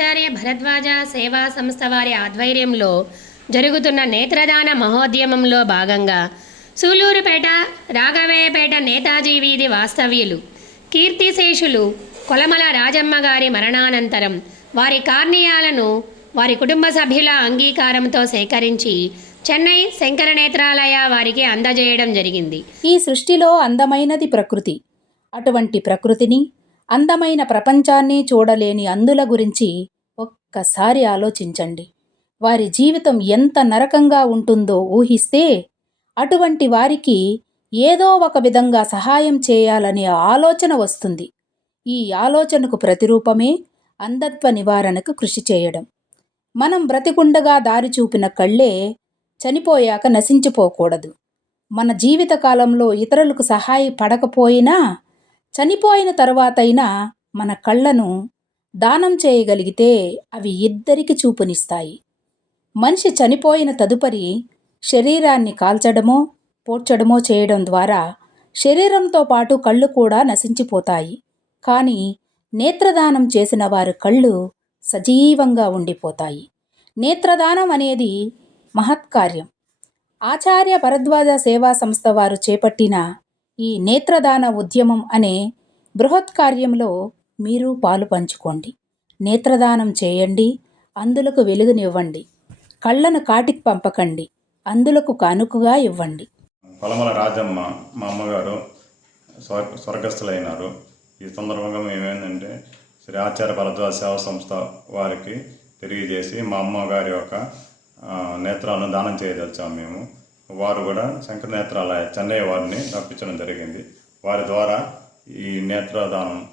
ఆచార్య భరద్వాజ సేవా సంస్థ వారి ఆధ్వర్యంలో జరుగుతున్న నేత్రదాన మహోద్యమంలో భాగంగా సూలూరుపేట రాఘవయ్యపేట నేతాజీ వీధి వాస్తవ్యులు కీర్తిశేషులు కొలమల రాజమ్మ గారి మరణానంతరం వారి కార్నియాలను వారి కుటుంబ సభ్యుల అంగీకారంతో సేకరించి చెన్నై శంకర నేత్రాలయ వారికి అందజేయడం జరిగింది. ఈ సృష్టిలో అందమైనది ప్రకృతి. అటువంటి ప్రకృతిని అందమైన ప్రపంచాన్ని చూడలేని అందుల గురించి ఒక్కసారి ఆలోచించండి. వారి జీవితం ఎంత నరకంగా ఉంటుందో ఊహిస్తే అటువంటి వారికి ఏదో ఒక విధంగా సహాయం చేయాలనే ఆలోచన వస్తుంది. ఈ ఆలోచనకు ప్రతిరూపమే అంధత్వ నివారణకు కృషి చేయడం. మనం బ్రతికుండగా దారి చూపిన కళ్ళే చనిపోయాక నశించిపోకూడదు. మన జీవితకాలంలో ఇతరులకు సహాయపడకపోయినా చనిపోయిన తరువాతైనా మన కళ్ళను దానం చేయగలిగితే అవి ఇద్దరికి చూపునిస్తాయి. మనిషి చనిపోయిన తదుపరి శరీరాన్ని కాల్చడమో పోడ్చడమో చేయడం ద్వారా శరీరంతో పాటు కళ్ళు కూడా నశించిపోతాయి. కానీ నేత్రదానం చేసిన వారి కళ్ళు సజీవంగా ఉండిపోతాయి. నేత్రదానం అనేది మహత్కార్యం. ఆచార్య భరద్వాజ సేవా సంస్థ వారు చేపట్టిన ఈ నేత్రదాన ఉద్యమం అనే బృహత్ కార్యంలో మీరు పాలు పంచుకోండి. నేత్రదానం చేయండి అందులకు వెలుగునివ్వండి. కళ్ళను కాటికి పంపకండి అందులకు కానుకగా ఇవ్వండి. పొలమల రాజమ్మ మా అమ్మగారు స్వర్ స్వర్గస్థులైనారు. ఈ సందర్భంగా మేము శ్రీ ఆచార్య భరద్వాజ సేవ సంస్థ వారికి తెలియజేసి మా అమ్మగారి యొక్క నేత్రాలను దానం చేయదలిచాము మేము. వారు కూడా శంకర నేత్రాలయ చెన్నై వారిని రప్పించడం జరిగింది. వారి ద్వారా ఈ నేత్రదానం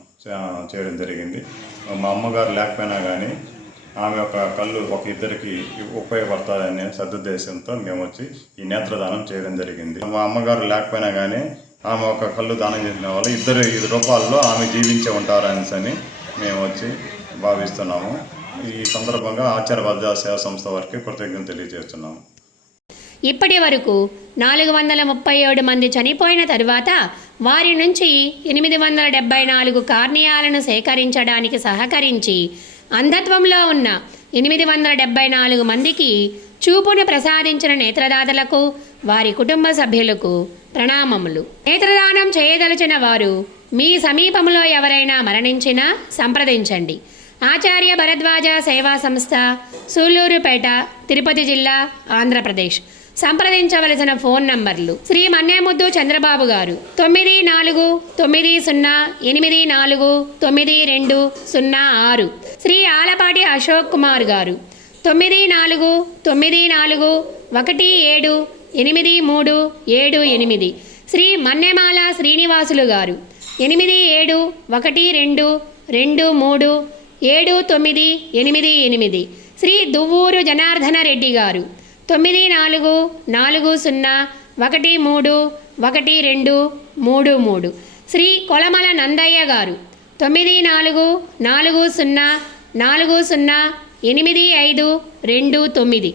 చేయడం జరిగింది. మా అమ్మగారు లేకపోయినా కానీ ఆమె యొక్క కళ్ళు ఒక ఇద్దరికి ఉపయోగపడతాయనే సదుద్దేశంతో మేము వచ్చి ఈ నేత్రదానం చేయడం జరిగింది. మా అమ్మగారు లేకపోయినా కానీ ఆమె ఒక కళ్ళు దానం చేసిన వాళ్ళు ఇద్దరు ఐదు రూపాయల్లో ఆమె జీవించే ఉంటారని మేము వచ్చి భావిస్తున్నాము. ఈ సందర్భంగా ఆచార్య భద్ర సేవా సంస్థ వారికి కృతజ్ఞతలు తెలియజేస్తున్నాము. ఇప్పటి వరకు నాలుగు వందల ముప్పై ఏడు మంది చనిపోయిన తరువాత వారి నుంచి ఎనిమిది వందల డెబ్బై నాలుగు కార్నియాలను సేకరించడానికి సహకరించి అంధత్వంలో ఉన్న ఎనిమిది వందల డెబ్బై నాలుగు మందికి చూపును ప్రసాదించిన నేత్రదాతలకు వారి కుటుంబ సభ్యులకు ప్రణామములు. నేత్రదానం చేయదలిచిన వారు మీ సమీపంలో ఎవరైనా మరణించినా సంప్రదించండి. ఆచార్య భరద్వాజ సేవా సంస్థ సూలూరుపేట తిరుపతి జిల్లా ఆంధ్రప్రదేశ్. సంప్రదించవలసిన ఫోన్ నంబర్లు. శ్రీ మన్నేముద్దు చంద్రబాబు గారు. తొమ్మిది నాలుగు తొమ్మిది సున్నా ఎనిమిది నాలుగు తొమ్మిది రెండు సున్నా ఆరు. శ్రీ ఆలపాటి అశోక్ కుమార్ గారు. తొమ్మిది నాలుగు తొమ్మిది నాలుగు ఒకటి ఏడు ఎనిమిది మూడు ఏడు ఎనిమిది. శ్రీ మన్నెమాల శ్రీనివాసులు గారు. ఎనిమిది ఏడు ఒకటి రెండు రెండు మూడు ఏడు తొమ్మిది ఎనిమిది ఎనిమిది. శ్రీ దువ్వూరు జనార్దన రెడ్డి గారు. తొమ్మిది నాలుగు నాలుగు సున్నా ఒకటి మూడు ఒకటి రెండు మూడు మూడు. శ్రీ కొలమల నందయ్య గారు. తొమ్మిది నాలుగు నాలుగు సున్నా నాలుగు సున్నా ఎనిమిది ఐదు రెండు తొమ్మిది.